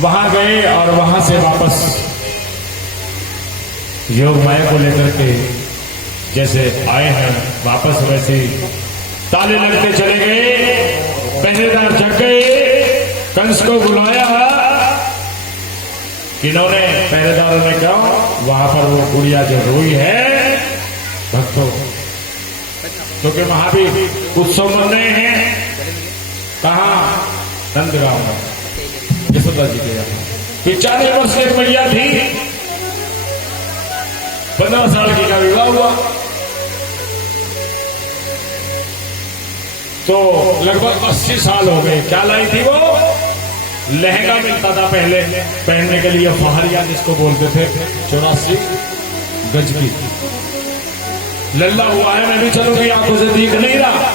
वहां गए और वहां से वापस योग माया को लेकर के जैसे आए हैं वापस वैसे ताले लगते चले गए। पहरेदार जग गए, कंस को बुलाया। इन्होंने पहरेदारों ने कहा वहां पर वो गुड़िया जो रोई है भक्तों, क्योंकि वहां भी उत्सव मन रहे हैं। कहा? नंदगांव में यशोदा जी के यहाँ 40 वर्ष की एक मैया थी, 15 साल की का विवाह हुआ, तो लगभग 80 साल हो गए। क्या लाई थी वो? लहंगा मिलता था पहले पहनने के लिए, फहरिया जिसको बोलते थे, 84 गज की। लल्ला हुआ है, मैं भी चलूंगी, आंखों से दिख नहीं रहा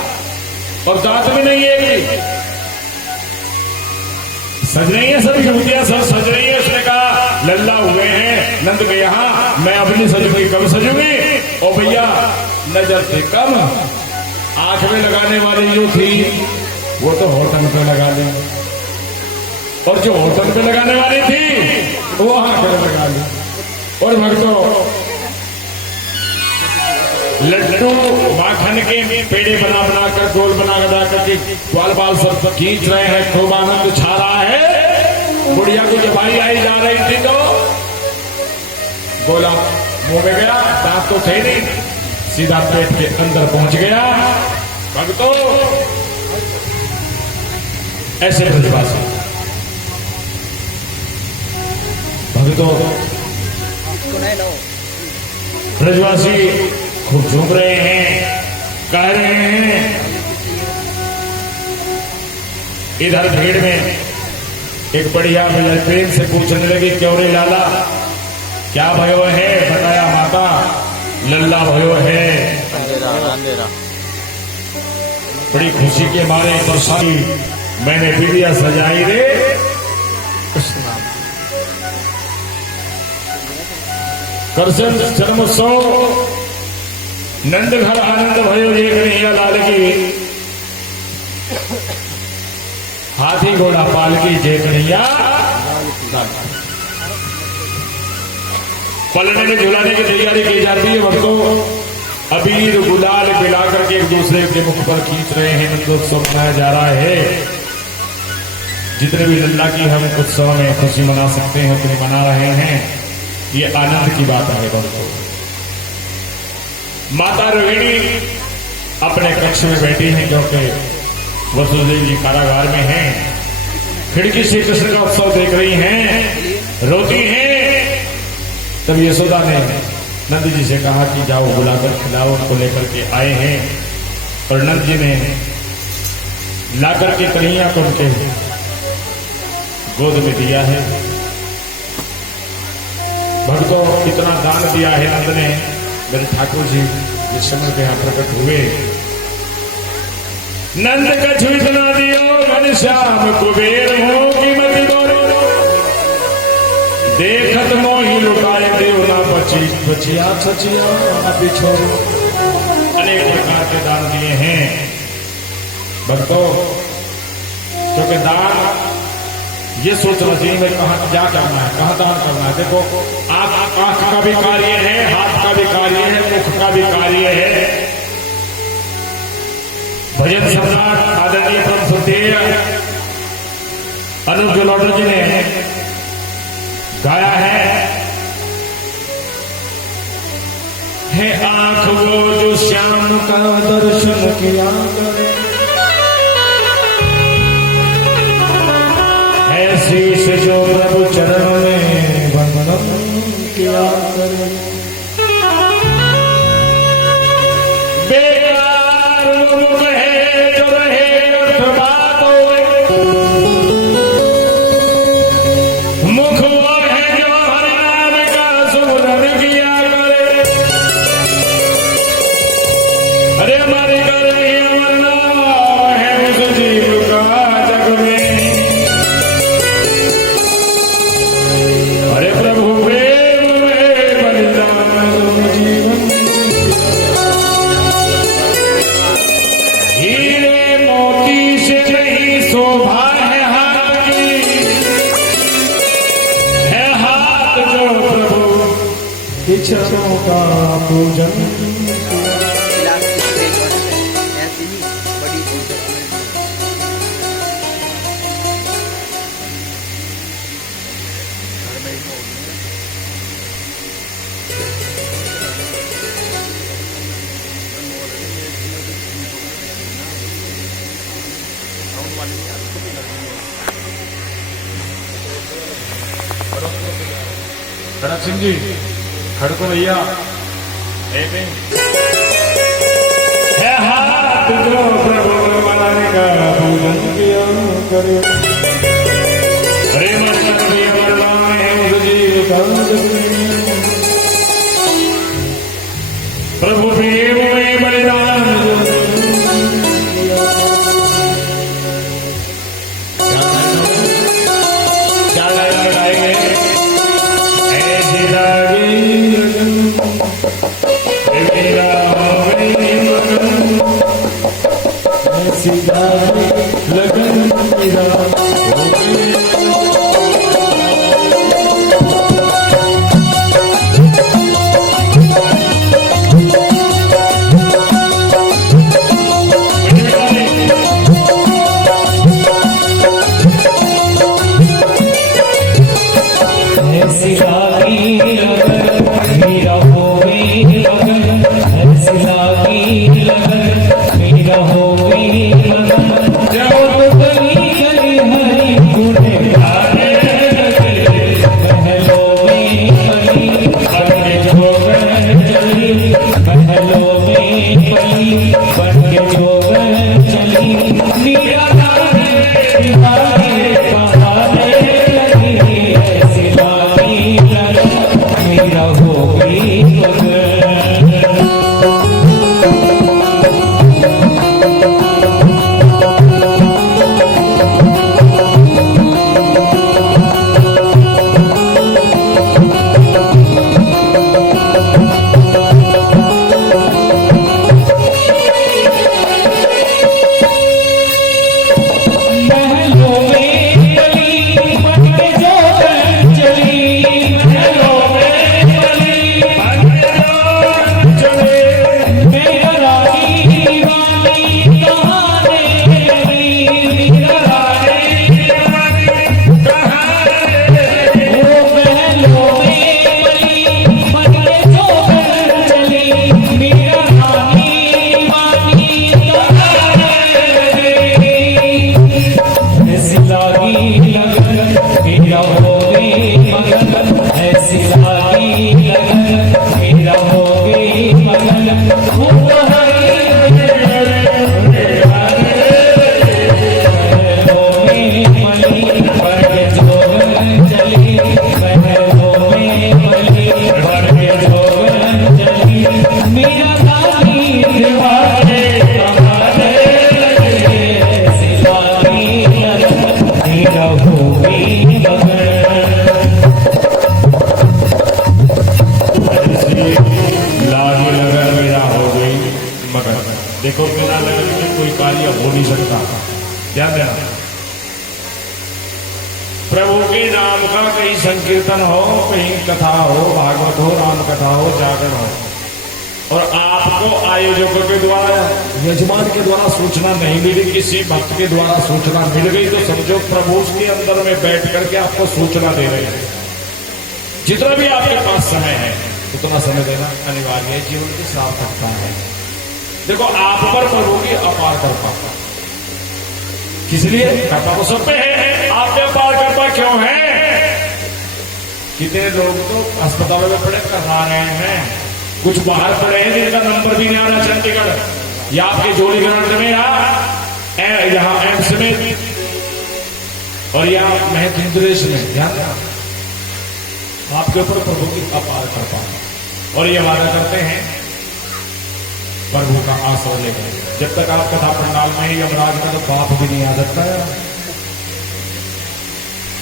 और दांत भी नहीं है, सज रही है, सब युवतियां सब सज रही है। उसने कहा लल्ला हुए हैं नंद के यहाँ, मैं अपनी सजूंगी, कब सजूंगी? ओ भैया नजर से कम, आंख में लगाने वाली जो थी वो तो होठन पे लगा ली, और जो होठन पे लगाने वाली थी वो आंख में लगा ली। और भक्तों लड्डू माखन के पेड़े बना बनाकर, गोल बना करके बाल बाल सब खींच रहे हैं, खूब आनंद छा रहा है। बुढ़िया को जब आई जा रही थी तो बोला मुंह में गया, दांत तो थे नहीं, सीधा पेट के अंदर पहुंच गया। भक्तों ऐसे ब्रजवासी, भक्तों ब्रजवासी खूब झूम रहे हैं, कह रहे हैं। इधर भीड़ में एक बढ़िया प्रेम से पूछने लगी, क्यों रे लाला, क्या भयो है? बताया माता लल्ला भयो है। बड़ी खुशी के मारे दर्शाई, मैंने पीढ़िया सजाई रे करसन जन्मोत्सव नंद घर आनंद भयो ये कन्हैया लाल की, हाथी घोड़ा पाल की जय कन्हैया। पलने में झुलाने की तैयारी की जाती है भक्तों। अबीर गुलाल पिला करके एक दूसरे के मुख पर खींच रहे हैं, नंदोत्सव मनाया जा रहा है। जितने भी लल्ला की हम उत्सव में खुशी मना सकते हैं उतनी मना रहे हैं, ये आनंद की बात है भक्तों। माता रोहिणी अपने कक्ष में बैठी हैं, क्योंकि वसुदेव जी कारागार में हैं। खिड़की से कृष्ण का उत्सव देख रही हैं, रोती हैं। तब यशोदा ने नंद जी से कहा कि जाओ बुलाकर खिलाओ, उनको लेकर के आए हैं। और नंद जी ने लाकर के कन्हैया को उनके गोद में दिया है। भक्तों इतना दान दिया है नंद ने, मेरे ठाकुर जी जिस समय के यहाँ प्रकट हुए, नंद कछु इतना दियो घनश्याम कुबेर हो की मति बोलो, देखत मोही लुटाए देव ना बचिया सचिया पिछोड़ो। अनेक प्रकार के दान दिए हैं भक्तों, क्योंकि दान ये सोचना चाहिए मैं कहाँ क्या करना है, कहाँ दान करना है। देखो आंख का भी कार्य है, हाथ का भी कार्य है, मुख का भी कार्य है। भजन सम्राट आदरणीय परम श्रद्धेय अनुज जलोटा जी ने गाया है आंख वो जो श्याम का दर्शन किया करे, शीश जो प्रभु चरण में वंदन किया करे। बेकार मुख है जो रहे अर्थ बात होए, मुख वो है जो हरि नाम का सुमरन किया करे। अरे हमारी करनी अमर नाम है उस जीव का जग में। प्रभु प्रेम में बलिदान चरणों का पूजन खड़क सिंह जी खड़को भैया है हाथ जो प्रभु बनाने का पूजन किया करे प्रेम वरदान है उस जीव का प्रभु प्रेम में बलिदान क्या लगाएंगे ऐसी लागी मेरा हो गई ऐसी लागी लगन मेरा हो गई देखो बिना लगन के कोई कार्य हो नहीं सकता। ध्यान देना, प्रभु के नाम का कहीं संकीर्तन हो, कहीं कथा हो, भागवत हो, राम कथा हो, जागरण हो, और आपको आयोजकों के द्वारा, यजमान के द्वारा सूचना नहीं मिली, किसी भक्त के द्वारा सूचना मिल गई, तो समझो प्रभु के अंदर में बैठ करके आपको सूचना दे रहे हैं। जितना भी आपके पास समय है उतना समय देना अनिवार्य है, जीवन की सार्थकता है। देखो आप पर प्रभु की अपार कृपा, इसलिए कृपा तो सब पे है, आप पे अपार कृपा क्यों है? कितने लोग तो अस्पतालों में पड़े करा रहे हैं, कुछ बाहर पड़े हैं जिनका नंबर भी नहीं आ रहा, चंडीगढ़ या आपके जोड़ी ग्रांट में या यहाँ एम्स में और या महत्वेश में। ध्यान देना, आपके ऊपर प्रभु की अपार कृपा, और ये वादा करते हैं प्रभु का आश्रय लेकर। जब तक आप कथा पंडाल में ही यमराज का तो बाप भी नहीं आ सकता है।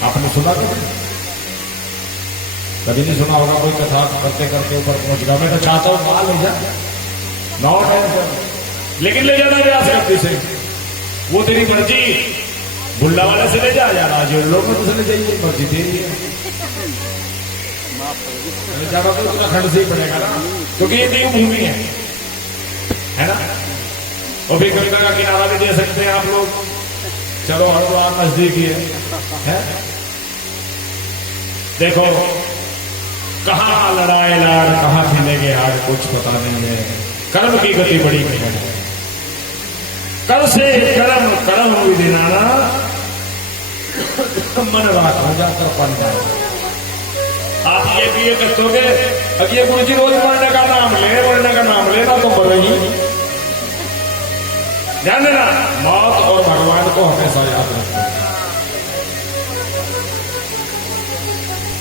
आपने सुना कभी नहीं सुना होगा, कोई कथा करते करते ऊपर पहुंच गया। मैं तो चाहता हूं मां ले जा, नॉट टेंशन, लेकिन ले जाना व्यासगति से, वो तेरी मर्जी। बुल्ला वाले से ले जा, या राजू लोग से ले जाइए, मर्जी तेरी है। ज्यादा तो उत्तराखंड से ही पड़ेगा ना, क्योंकि ये देव भूमि है ना। और फिर गंगा का किनारा भी दे सकते हैं आप लोग, चलो हरिद्वार नजदीक ही है। देखो कहाँ लड़ाए लाड़, कहाँ खेलेंगे हार, कुछ पता नहीं है। कर्म की गति बड़ी कठिन है, कर से कर्म कर्म विधिनाना, मन राख हो जाकर पढ़ना। आप ये भी ये कहोगे, अब ये गुरु जी रोज मरने का नाम लेना तो बड़े ध्यान देना, मौत और भगवान को हमेशा याद रखना।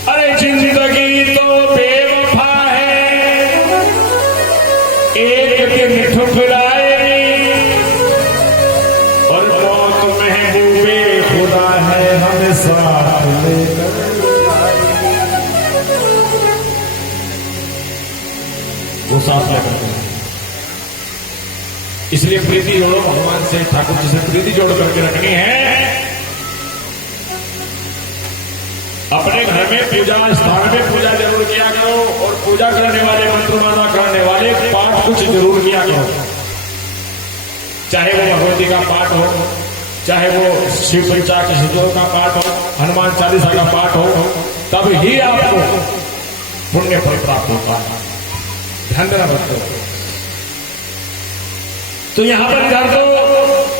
अरे जिंदगी तो बेवफा है, एक दिन ठुकराएगी, और मौत महबूबे खुदा है, हमें साथ लेकर वो साथ लेकर। इसलिए प्रीति जोड़ो भगवान से, ठाकुर जी से प्रीति जोड़ करके रखनी है। अपने घर में पूजा स्थान में पूजा जरूर किया करो, और पूजा करने वाले मंत्रमाला करने वाले पाठ कुछ जरूर किया करो, चाहे वो भगवती का पाठ हो, चाहे वो शिव पंचाक्षरी स्तोत्र का पाठ हो, हनुमान चालीसा का पाठ हो, तब ही आपको पुण्य फल प्राप्त होता है। ध्यान देना बच्चों। तो यहां पर इधर तो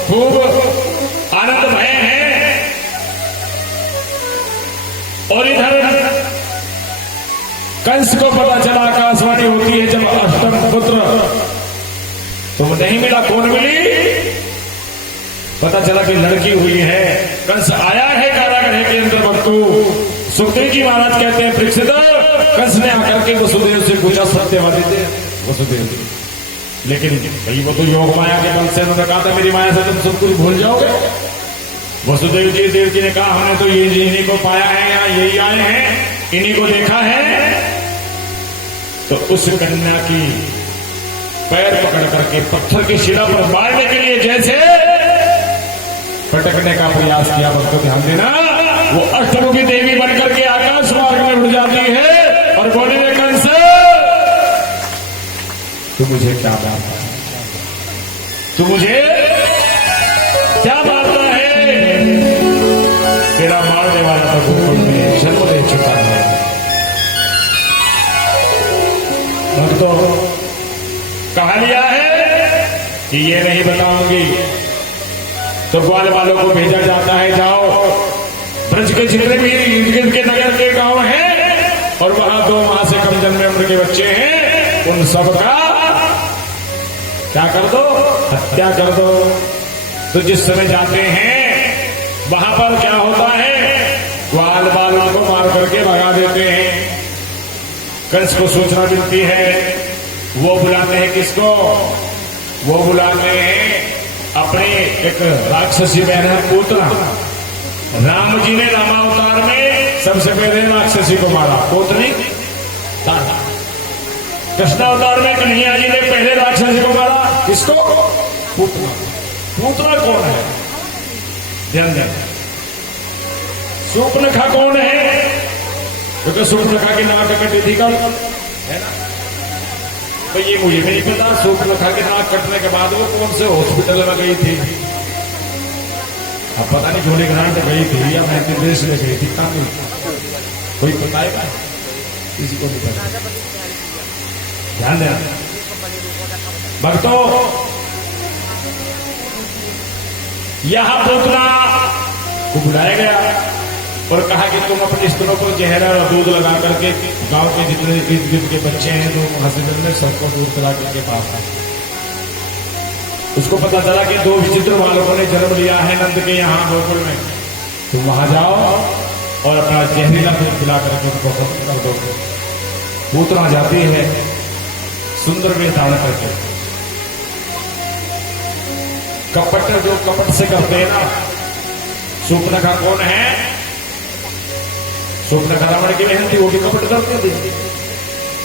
खूब आनंदमय है, और इधर कंस को पता चला, आकाशवाणी होती है जब अष्टम पुत्र तो नहीं मिला, कौन मिली? पता चला कि लड़की हुई है। कंस आया है कारागृह के अंदर, भक्तों सुखदेव जी महाराज कहते हैं, परीक्षित कंस ने आकर के वसुदेव से पूछा, सत्यवादी थे वसुदेव जी, लेकिन भाई वो तो योग माया के बल से उन्होंने कहा था मेरी माया से तुम सब कुछ भूल जाओगे। वसुदेव जी ने कहा हमने तो ये इन्हीं को पाया है, यहाँ यही आए हैं, इन्हीं को देखा है। तो उस कन्या की पैर पकड़ करके पत्थर की शिला पर मारने के लिए जैसे पटकने का प्रयास किया, भक्तों ध्यान देना, वो अष्टमुखी देवी बनकर के आकाश मार्ग में उड़ जाती है और बोले में कंस तू मुझे क्या मारता है, तू मुझे क्या मारता है, तेरा मारने वाला तो गोकुल में जन्म ले चुका है। भक्तों कहा लिया है कि ये नहीं बताऊंगी, तो ग्वाल वालों को भेजा जाता है, जाओ ब्रज के जितने भी इर्द गिर्द के नगर के गांव हैं और वहां 2 माह से कम जन्मे उम्र के बच्चे हैं, उन सबका क्या कर दो, हत्या कर दो। तो जिस समय जाते हैं वहां पर क्या होता है, ग्वाल वालों को मार करके भगा देते हैं। कंस को सूचना मिलती है, वो बुलाते हैं किसको, वो बुलाते हैं अपने एक राक्षसी बहन है पूतना। राम जी ने रामावतार में सबसे पहले राक्षसी को मारा, पोतनी। कृष्णावतार में कन्हैया जी ने पहले राक्षसी को मारा, किसको, पूतना। पूतना कौन है, ध्यान दें। सूर्पनखा कौन है, क्योंकि सूर्पनखा की नाक कटी थी कल, है ना। तो ये मुझे नहीं पता, सूर्पनखा के नाक कटने के बाद वो कौन से हॉस्पिटल में गई थी, अब पता नहीं झोले ग्रांट गई थी या मैं देश में गई थी, कहां कोई बताएगा, किसी को नहीं पता। ध्यान देना भक्तों, यहां पूतना को बुलाया गया और कहा कि तुम अपने स्तनों को जहरा और दूध लगा करके गांव के जितने इर्द गिर्द के बच्चे हैं जो हॉस्पिटल में सबको दूध पिला करके पास आए। उसको पता चला कि 2 विचित्र बालकों ने जन्म लिया है नंद के यहाँ गोकुल में, तुम वहां जाओ और अपना जहरीला दूध पिला करके उनको खत्म कर दो। पूतना जाती है सुंदर वेश धारण करके, कपट जो कपट से करते हैं ना, सूर्पनखा कौन है, सूर्पनखा रावण की बहन थी, वो भी कपट करती थी।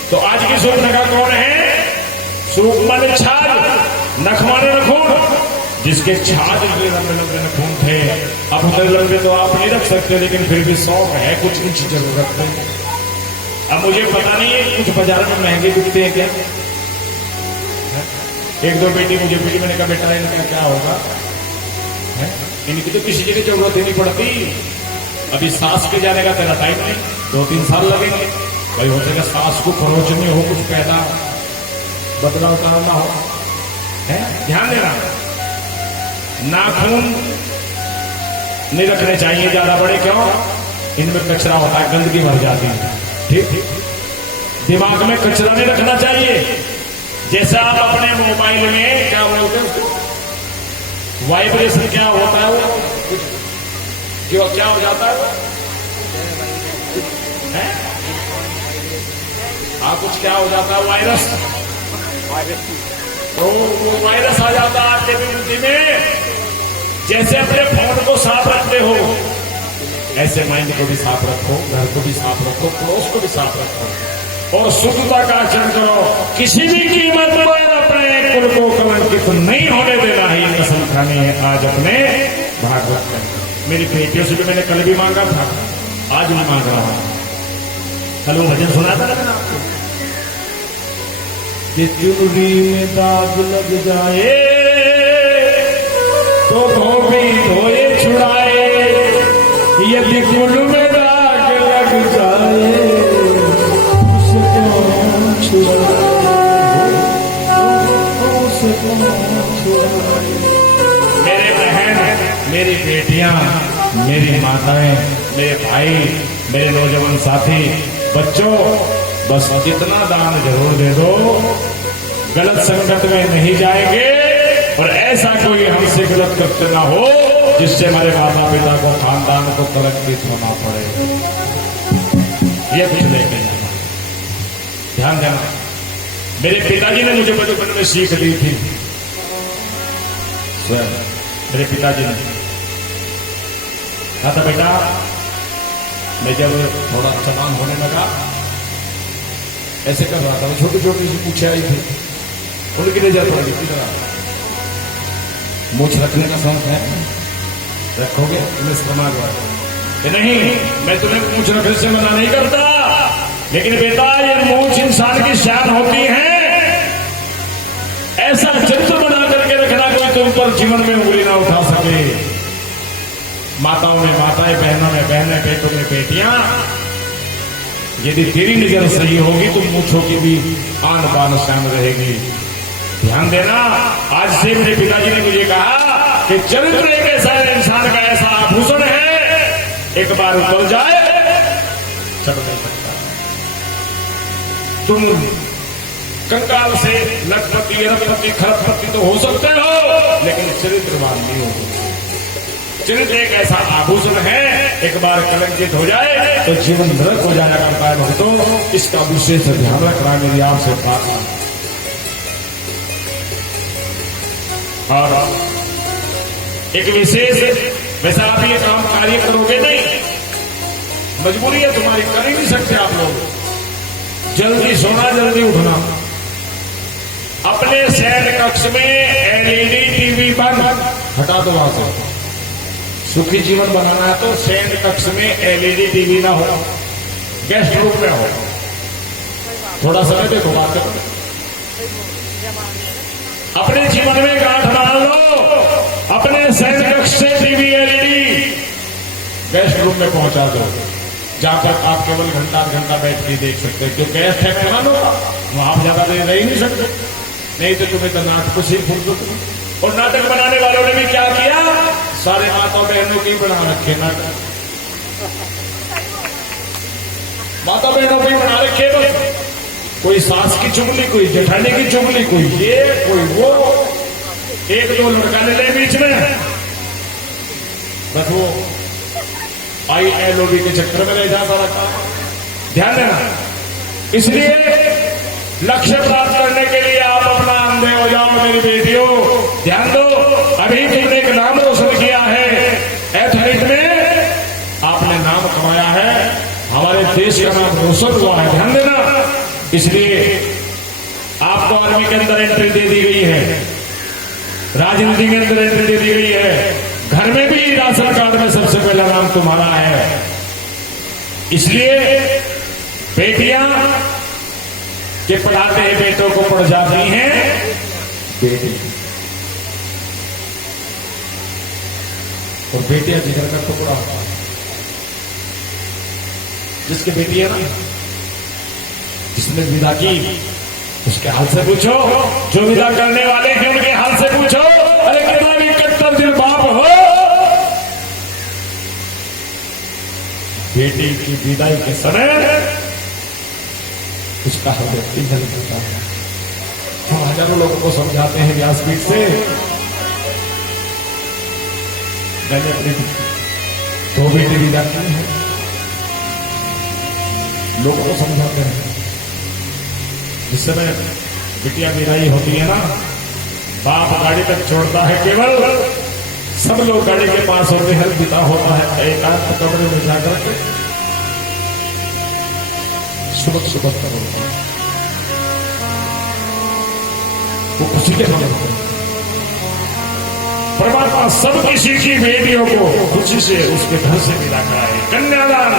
तो आज की सूर्पनखा कौन है, सूर्पमन छाल नखमाने नखून, जिसके छाल के लंबे लंबे नखून थे। अब उतने लंबे तो आप नहीं रख सकते, लेकिन फिर भी शौक है, कुछ इंच जरूर रखते हैं। अब मुझे पता नहीं है कुछ बाजार में महंगे बिकते हैं क्या। एक दो बेटी मुझे मिली, मैंने कहा बेटा इनका क्या होगा, इनकी तो किसी जगह जरूरत ही नहीं पड़ती। अभी सास के जाने का तेरा टाइम नहीं, 2-3 साल लगेंगे भाई। हो सके सास को परोचनी हो, कुछ पैदा बदलाव उतारना हो, है ध्यान देना। नाखून नहीं रखने चाहिए ज्यादा बड़े, क्यों, इनमें कचरा होता है, गंदगी भर जाती है। ठीक, दिमाग में कचरा नहीं रखना चाहिए। जैसे आप अपने मोबाइल में क्या बोलते हैं उसको, वाइब्रेशन क्या होता है, वो क्यों क्या हो जाता है, कुछ क्या हो जाता है, वायरस, तो वो वायरस आ जाता है आपके बुद्धि में। जैसे अपने फोन को साफ रखते हो, ऐसे माइंड को भी साफ रखो, घर को भी साफ रखो, पड़ोस को भी साफ रखो और शुद्धता का आचरण करो। किसी भी कीमत पर अपने कुल को कलंकित नहीं होने देना है, ये कसम खानी है आज अपने भागवत में। मेरी बेटियों से भी मैंने कल भी मांगा था, आज भी मांग रहा हूं। कल वो भजन सुना था ना मैंने आपको, कि चुनरी में दाग लग जाए तो धोबी धोए छुड़ाए, यदि कुल में दाग लग जाए उसे कौन छुड़ाए, उसे कौन छुड़ाए। मेरे बहन, मेरी बेटियां, मेरी माताएं, मेरे भाई, मेरे नौजवान साथी, बच्चों, बस जितना दान जरूर दे दो, गलत संगत में नहीं जाएंगे और ऐसा कोई हमसे गलत कृत्य ना हो जिससे हमारे माता पिता को, खानदान को कलंकित होना पड़े। ये कुछ लेके जाना, ध्यान देना। मेरे पिताजी ने मुझे बचपन में सीख दी थी, स्वयं मेरे पिताजी ने कहा था, बेटा मैं जब थोड़ा जवान होने लगा ऐसे कर रहा था, वो छोटी छोटी सी पूछे आई थी, उनकी नजर पड़ गई, मूछ रखने का शौक है, रखोगे तुम्हें समाज वाले नहीं, मैं तुम्हें मूछ रखने से मना नहीं करता, लेकिन बेटा ये मूछ इंसान की शान होती है, ऐसा चित्र बना करके रखना कोई तुम पर जीवन में उंगली ना उठा सके। माताओं में माताएं, बहनों में बहनें, बेटों में बेटियां, यदि तेरी नजर सही होगी तो मूछों की भी आन बान शान रहेगी। ध्यान देना, आज से मेरे पिताजी ने मुझे कहा कि चरित्र एक ऐसा इंसान का ऐसा आभूषण है, एक बार उतर जाए चढ़ नहीं सकता। तुम कंकाल से लखपति, अरबपति, खरबपति तो हो सकते हो, लेकिन चरित्रवान नहीं हो सकते। चरित्र एक ऐसा आभूषण है, एक बार कलंकित हो जाए तो जीवन नरक हो जाया करता है भक्तों, इसका विशेष ध्यान रखना मेरी आपसे प्रार्थना। और एक विशेष, वैसा आप ये काम कार्य करोगे नहीं, मजबूरी है तुम्हारी, कर ही नहीं सकते आप लोग। जल्दी सोना, जल्दी उठना, अपने शयन कक्ष में एलईडी टीवी बंद हटा दो वहां से। सुखी जीवन बनाना है तो शयन कक्ष में एलईडी टीवी ना हो, गेस्ट रूम में हो। थोड़ा समय देखो, बात करो, अपने जीवन में गांठ मार लो, अपने शयन कक्ष से टीवी एलईडी गेस्ट रूम में पहुंचा दो, जहां पर आप केवल घंटा बैठ के देख सकते हैं। जो गेस्ट है मेहमान होगा वहां आप ज्यादा देर रह ही नहीं सकते, नहीं तो तुम्हें तो नाटक से फुर्सत। और नाटक बनाने वालों ने भी क्या किया, सारे माताओं बहनों की बना रखे नाटक, माता बहनों की बना रखे, बस कोई सास की चुगली, कोई जेठानी की चुगली, कोई ये कोई वो, एक दो लड़का ले ले बीच में, बस वो ILOV के चक्कर में रह जाता रखा। ध्यान देना, इसलिए लक्ष्य प्राप्त करने के लिए आप अपना अंधे हो जाओ मेरी बेटियों। ध्यान दो, अभी तुमने एक नाम रोशन किया है एथलीट में, आपने नाम कमाया है, हमारे देश का नाम रोशन हुआ है। ध्यान देना, इसलिए आपको आर्मी के अंदर एंट्री दे दी गई है, राजनीति के अंदर एंट्री दे दी गई है, घर में भी राशन कार्ड में सबसे पहला नाम तुम्हारा है। इसलिए बेटियां के पढ़ाते हैं बेटों को पढ़ जाती हैं बेटी, और बेटियां जिगर का टुकड़ा होता है। जिसकी बेटी है ना, जिसने विदा की, उसके हाल से पूछो। जो विदा करने वाले हैं उनके हाल से पूछो। अरे कितना भी कट्टर दिल बाप हो, बेटी की विदाई के समय उसका हृदय पिघल जाता है। हम हजारों लोगों को समझाते हैं व्यासपीठ से, मैंने अपनी दो बेटी विदा की है, लोगों को समझाते हैं। जिस समय बिटिया विदाई होती है ना, बाप गाड़ी तक छोड़ता है, केवल सब लोग गाड़ी के पास होते हैं, पिता होता है एकांत कमरे में जाकर के सुबह सुबह करो, वो खुशी के समय होते हैं। परमात्मा सब किसी की बेटियों को खुशी से उसके घर से विदा कराए। कन्यादान